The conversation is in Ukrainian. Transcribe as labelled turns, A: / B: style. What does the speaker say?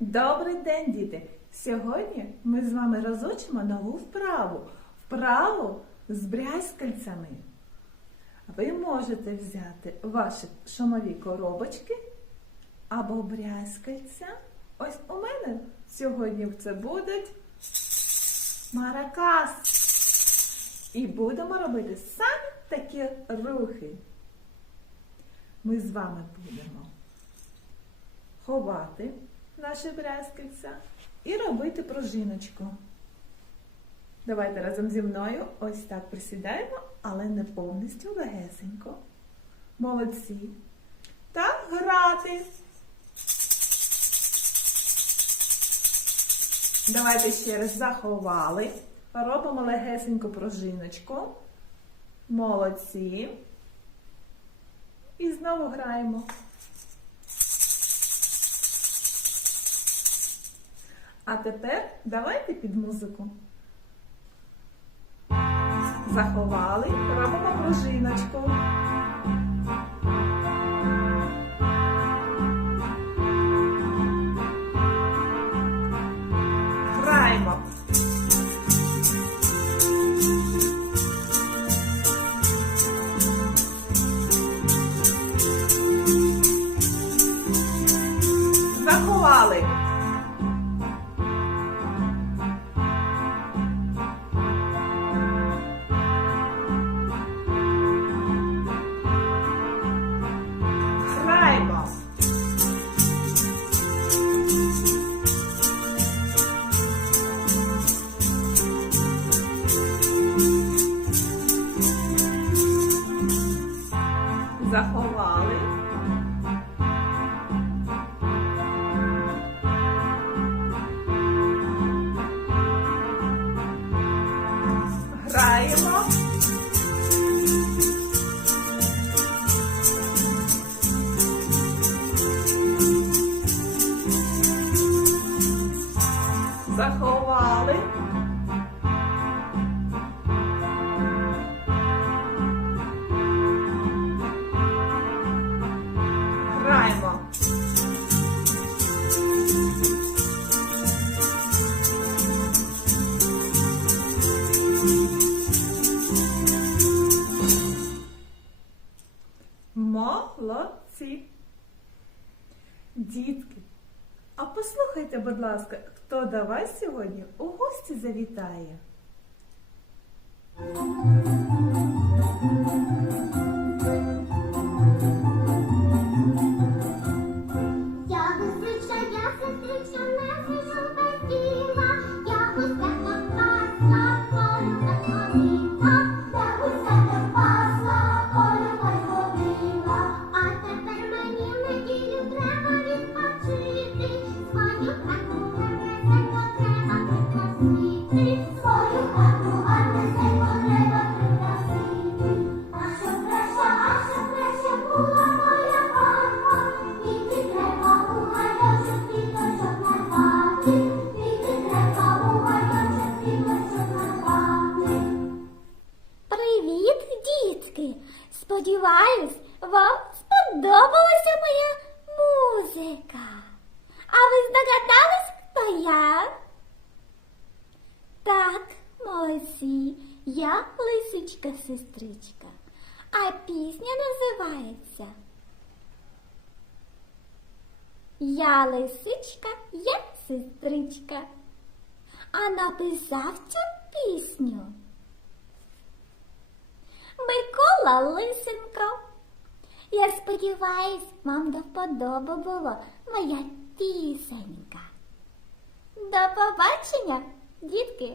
A: Добрий день, діти! Сьогодні ми з вами розучимо нову вправу. Вправу з брязкальцями. Ви можете взяти ваші шумові коробочки або брязкальця. Ось у мене сьогодні це будуть маракас. І будемо робити саме такі рухи. Ми з вами будемо ховати наші брязкальця і робити пружиночку. Давайте разом зі мною ось так присідаємо, але не повністю легесенько. Молодці. Та грати. Давайте ще раз заховали. Робимо легесеньку пружиночку. Молодці. І знову граємо. А тепер давайте під музику. Заховали, робимо пружиночку. Граємо. Заховали. Заховали. Граємо. Дітки, а послухайте, будь ласка, хто до вас сьогодні у гості завітає?
B: Сподіваюсь, вам сподобалася моя музика. А ви здогадались, хто я? Так, молодці, я лисичка сестричка. А пісня називається Я лисичка, я сестричка. А написав цю пісню Микола Лисенко. Я сподіваюсь, вам до вподоби була моя пісенька. До побачення, дітки!